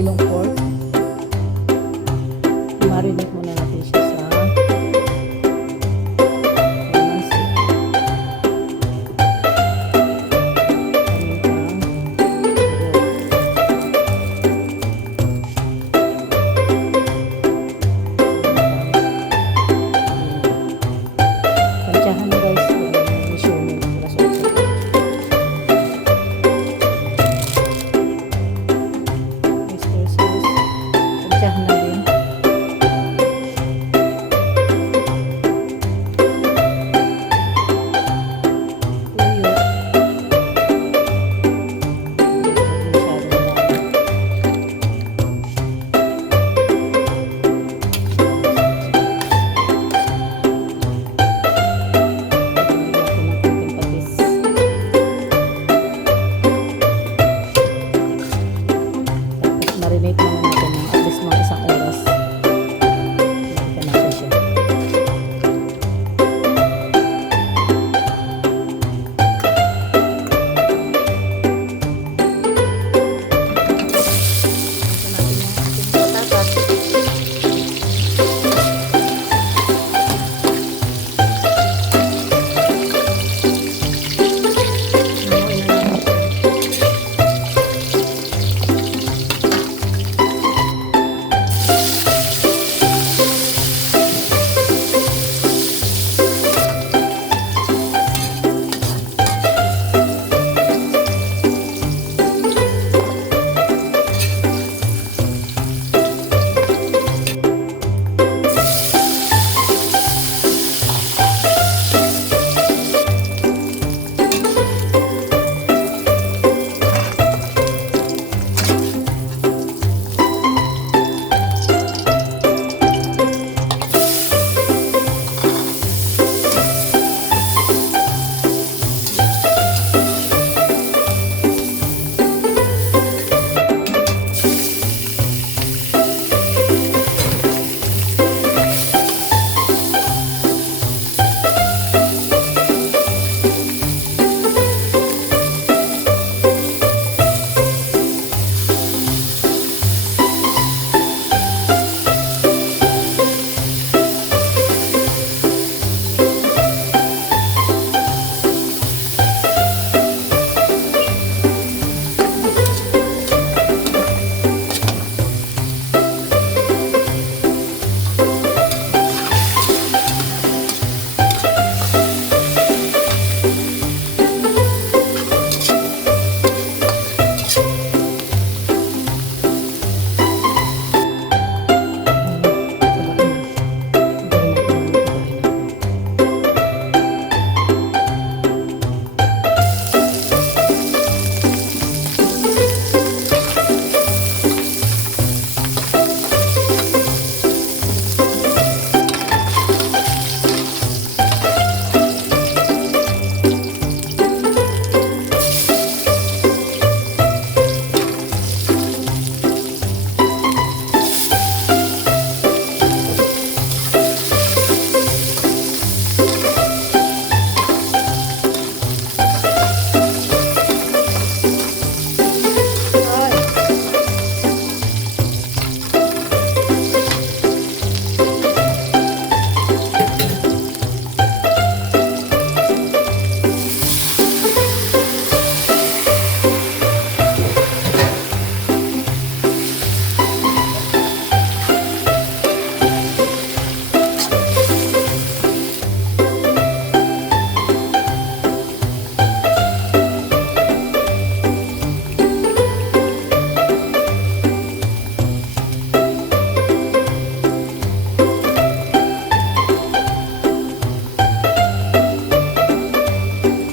kilong pork. Marinate muna natin siya sa kalamansi. Tansyahan na guys. Isyunin. Oyster sauce. Tansyahan na din. Marinate muna natin ng at least mga isang oras. Balikan natin siya. Balikan natin yung ating patatas.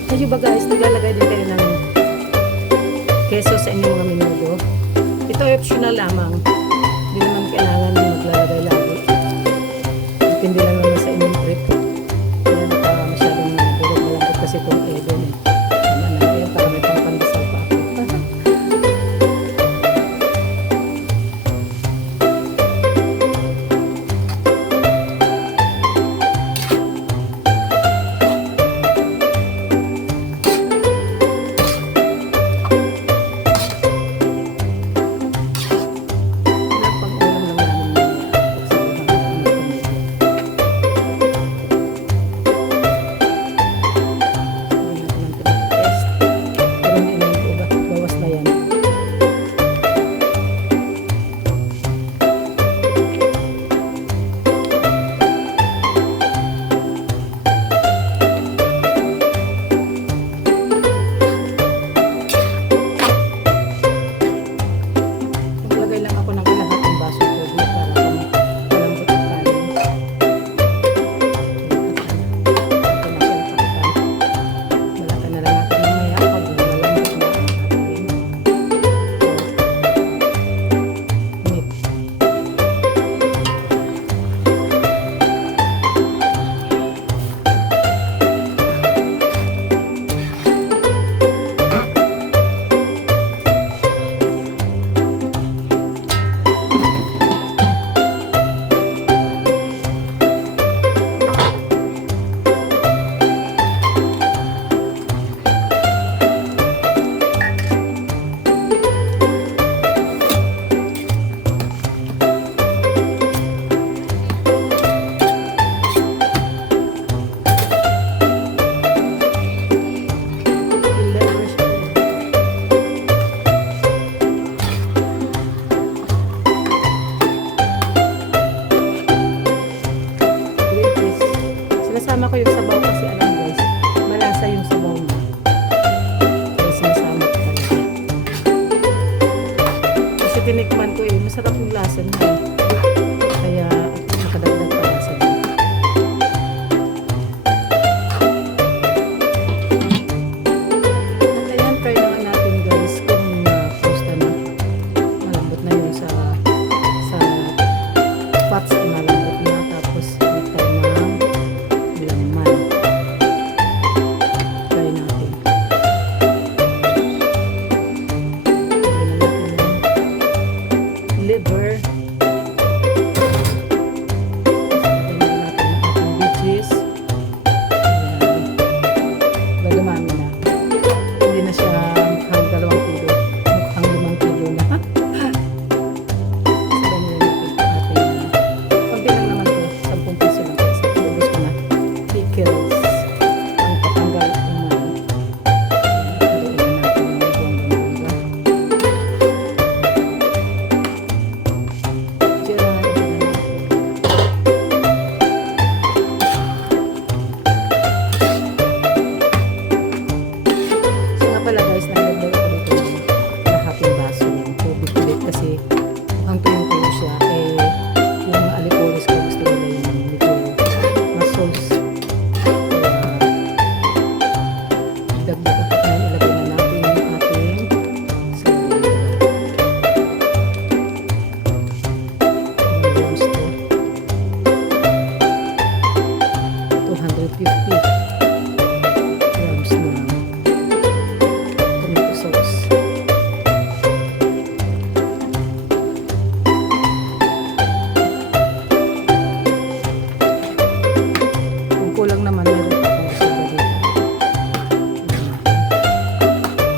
Medyo ba guys, naglalagay din kayo ng keso sa inyong mga menudo. Ito optional lamang. Hindi naman kailangan maglalagay lagi. Depende lang naman sa inyong trip. Kaya masyadong durog malambot kasi kung edel. Naman na yan para may pangpandasal pa ako. lasa yung sabaw mo. Kaya sinasama ko talaga. Kasi tinikman ko eh, masarap yung lasa niya. Kaya nakadagdag pa lasa niya. At ayan, try naman natin guys kung posta na. Malambot na yun sa fats, malambot na. Tapos may tayo ng laman. Try natin. Try na natin yung liver. Try na natin ang ating beaches. Dadumami na. Hindi na siya mukhang 2 kilo. Mukhang 5 kilo na. Konti lang naman to, 10 piso lang. Kasi ubus ko na. Pickles. Ang patanggal ng haluin na natin ng bongga-bongga. Tira, so nga pala guys, nalagay ko dito ng kalahating baso ng tubig ulit kasi mukhang tuyong-tuyo siya. Eh, yung mga aliporis ko gusto nila yung medyo mas-sauce. Kaya, dagdag at na ilagay na natin yung ating salida. Yung grams to. 250 grams na tomato sauce. Kung kulang naman, meron pa akong sobra dito.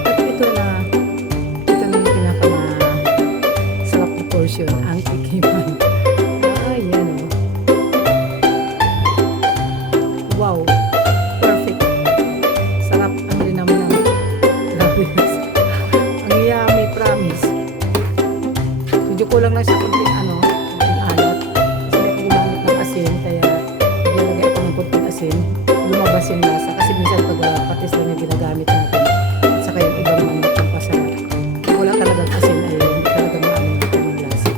At ito na yung pinaka-sarap na portion, ang ikiman. Ayan o. Wow! Perfect! Sarap ang linamnam. Grabe. Ang yummy, promise. Medyo kulang lang sa kunting kunting alat. Kasi may ako gumamit ng asin, kaya nilagay ako ng kunting asin. Lumabas yung lasa. Kasi minsan pag patis lang yung ginagamit natin. At saka yung ibang manok yung pasarap. Kung wala talagang asin ay hindi talaga maamin natin yung lasa.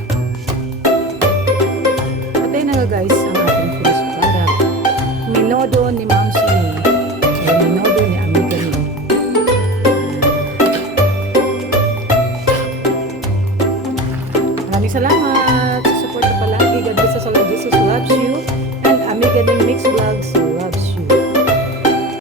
At ayun na nga guys, ang ating finished product. Minodo ni Ma'am Shini. O minodo ni Amiga ni. Maraming salamat sa support na palagi. God bless us all. Jesus loves you. And Amiga ni Mix Vlogs.